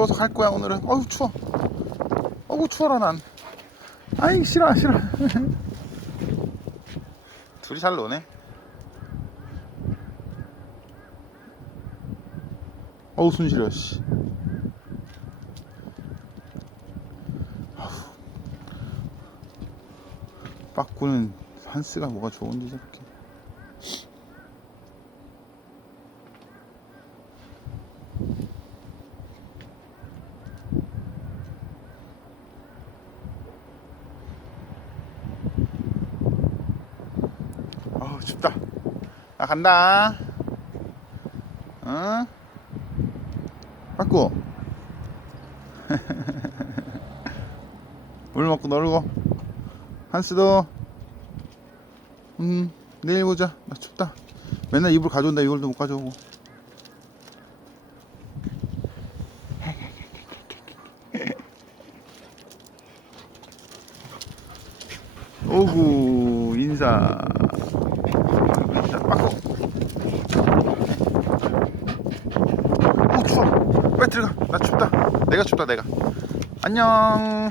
추워서 갈 거야 오늘은. 어우 추워. 어우 추워라 난. 아이 싫어 싫어. 둘이 잘 노네. 어우 손 시려 씨. 빠꾸는 한스가 뭐가 좋은데 저렇게 춥다. 나 간다. 어? 빠꾸 물 먹고 놀고. 한스도. 음 내일 보자. 나 춥다. 맨날 이불 가져온다. 이걸도 못 가져오고. 오구 인사 빠꾸 어 추워. 빨리 들어가. 나 춥다. 내가 춥다 내가. 안녕